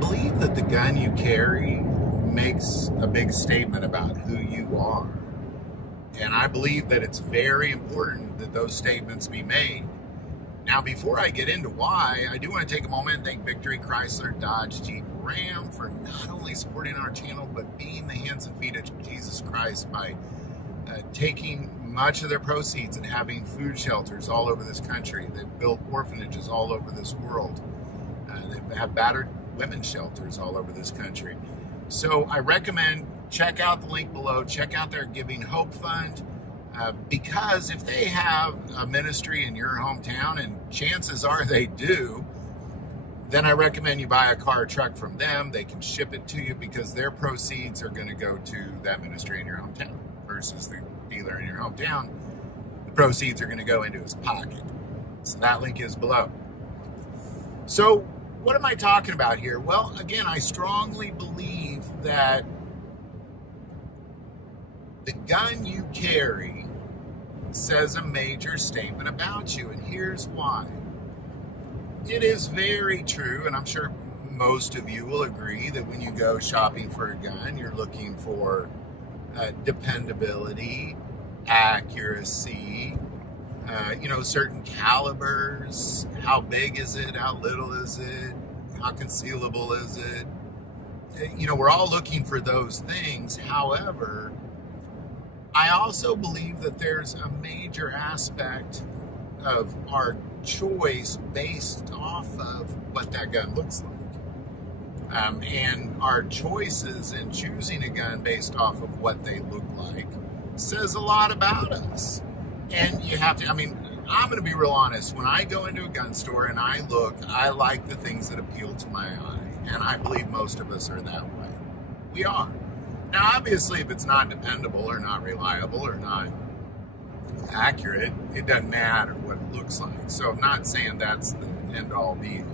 believe that the gun you carry makes a big statement about who you are. And I believe that it's very important that those statements be made. Now, before I get into why, I do want to take a moment and thank Victory Chrysler Dodge Jeep Ram for not only supporting our channel, but being the hands and feet of Jesus Christ by taking much of their proceeds and having food shelters all over this country. They've built orphanages all over this world. They have battered women's shelters all over this country. So I recommend check out the link below, check out their Giving Hope Fund, because if they have a ministry in your hometown, and chances are they do, then I recommend you buy a car or truck from them. They can ship it to you because their proceeds are going to go to that ministry in your hometown versus the dealer in your hometown. The proceeds are going to go into his pocket. So that link is below. So what am I talking about here? Well, again, I strongly believe that the gun you carry says a major statement about you, and here's why. It is very true, and I'm sure most of you will agree, that when you go shopping for a gun, you're looking for dependability, accuracy, certain calibers. How big is it? How little is it? How concealable is it? We're all looking for those things. However, I also believe that there's a major aspect of our choice based off of what that gun looks like. And our choices in choosing a gun based off of what they look like says a lot about us. And you have to, I'm going to be real honest. When I go into a gun store and I look, I like the things that appeal to my eye. And I believe most of us are that way. We are. Now, obviously, if it's not dependable or not reliable or not accurate, it doesn't matter what it looks like. So I'm not saying that's the end-all be-all.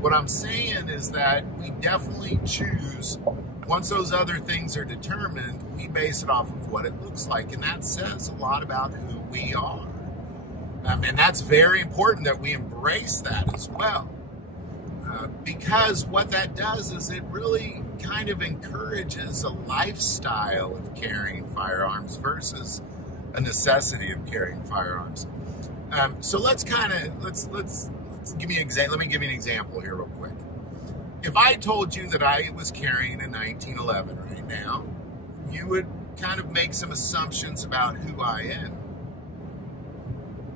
What I'm saying is that we definitely choose, once those other things are determined, we base it off of what it looks like. And that says a lot about who we are. And that's very important that we embrace that as well. Because what that does is it really kind of encourages a lifestyle of carrying firearms versus a necessity of carrying firearms. So let's give me let me give you an example here real quick. If I told you that I was carrying a 1911 right now, you would kind of make some assumptions about who I am.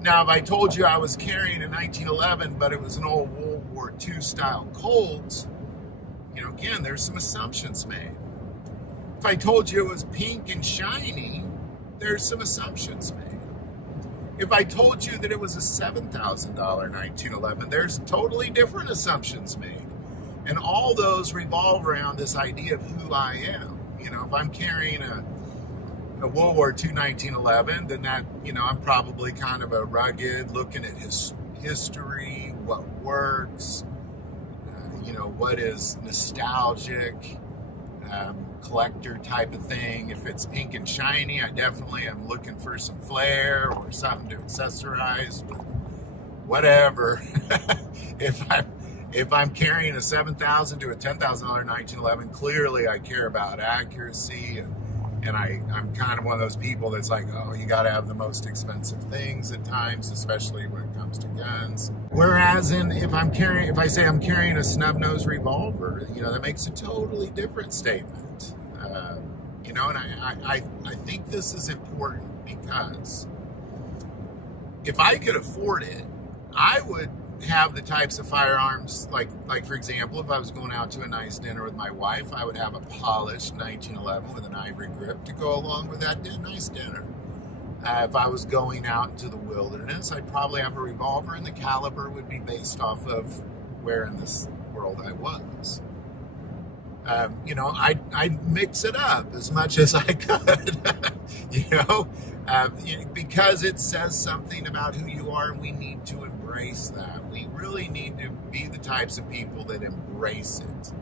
Now, if I told you I was carrying a 1911, but it was an old World War II style Colt, again, there's some assumptions made. If I told you it was pink and shiny, there's some assumptions made. If I told you that it was a $7,000 1911, there's totally different assumptions made. And all those revolve around this idea of who I am. If I'm carrying a World War II 1911, then that, I'm probably kind of a rugged, looking at his history, what works, what is nostalgic, collector type of thing. If it's pink and shiny, I definitely am looking for some flair or something to accessorize with whatever. If I'm carrying a $7,000 to a $10,000 1911, clearly I care about accuracy, and I'm kind of one of those people that's like, oh, you got to have the most expensive things at times, especially when it comes to guns. Whereas if I say I'm carrying a snub-nosed revolver, that makes a totally different statement. And I think this is important because if I could afford it, I would have the types of firearms, like for example, if I was going out to a nice dinner with my wife, I would have a polished 1911 with an ivory grip to go along with that nice dinner. If I was going out into the wilderness, I'd probably have a revolver, and the caliber would be based off of where in this world I was. I'd mix it up as much as I could, because it says something about who you are, and we need to embrace that. We really need to be the types of people that embrace it.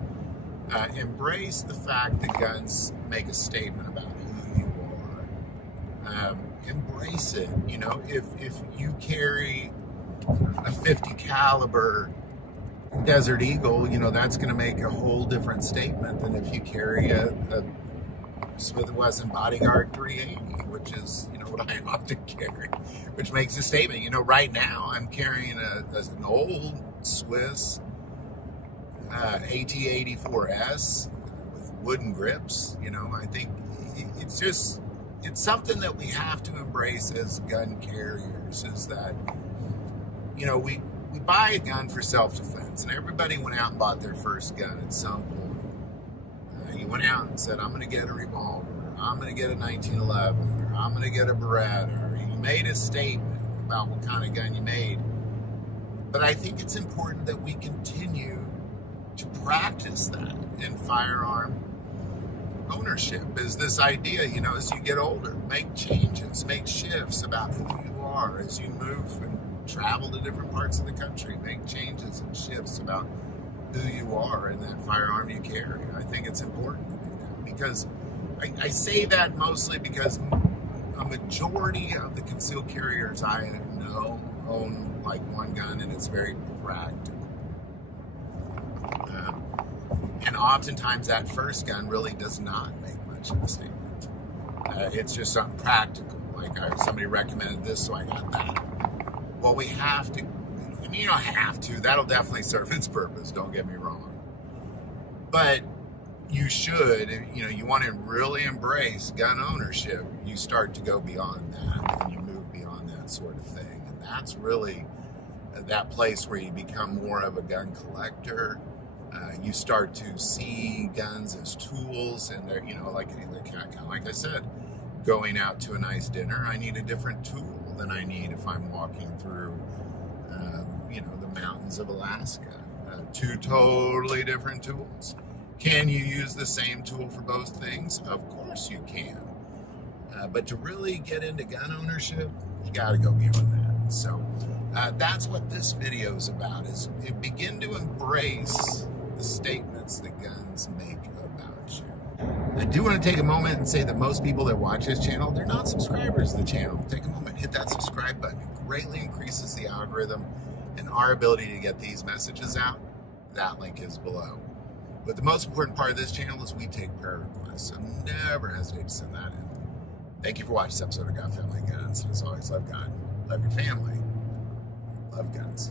Embrace the fact that guns make a statement about who you are. Embrace it. If you carry a 50 caliber Desert Eagle, you know, that's going to make a whole different statement than if you carry a Smith & Wesson Bodyguard 380, which is, you know, what I often carry, which makes a statement. You know, right now I'm carrying an old Swiss AT-84S with wooden grips. You know, I think it's just, it's something that we have to embrace as gun carriers, is that, you know, we buy a gun for self-defense, and everybody went out and bought their first gun at some point. You went out and said, I'm going to get a revolver, or I'm going to get a 1911, or I'm going to get a Beretta, or you made a statement about what kind of gun you made. But I think it's important that we continue to practice that in firearm ownership, is this idea, you know, as you get older, make changes, make shifts about who you are as you move and travel to different parts of the country, make changes and shifts about who you are in that firearm you carry. I think it's important to do that, because I say that mostly because a majority of the concealed carriers I know own like one gun, and it's very practical. And oftentimes that first gun really does not make much of a statement. It's just something practical. Like somebody recommended this, so I got that. Well, we have to, I mean, you don't have to. That'll definitely serve its purpose, don't get me wrong. But you should, you know, you want to really embrace gun ownership, you start to go beyond that, and you move beyond that sort of thing. And that's really that place where you become more of a gun collector. You start to see guns as tools, and they're, you know, like kind of like I said, going out to a nice dinner, I need a different tool than I need if I'm walking through, you know, the mountains of Alaska. Two totally different tools. Can you use the same tool for both things? Of course you can. But to really get into gun ownership, you got to go beyond that. So that's what this video is about, is begin to embrace the statements that guns make about you. I do want to take a moment and say that most people that watch this channel, they're not subscribers to the channel. Take a moment, hit that subscribe button. It greatly increases the algorithm and our ability to get these messages out. That link is below. But the most important part of this channel is we take prayer requests, so never hesitate to send that in. Thank you for watching this episode of God, Family, Guns. And as always, love God, love your family, love guns.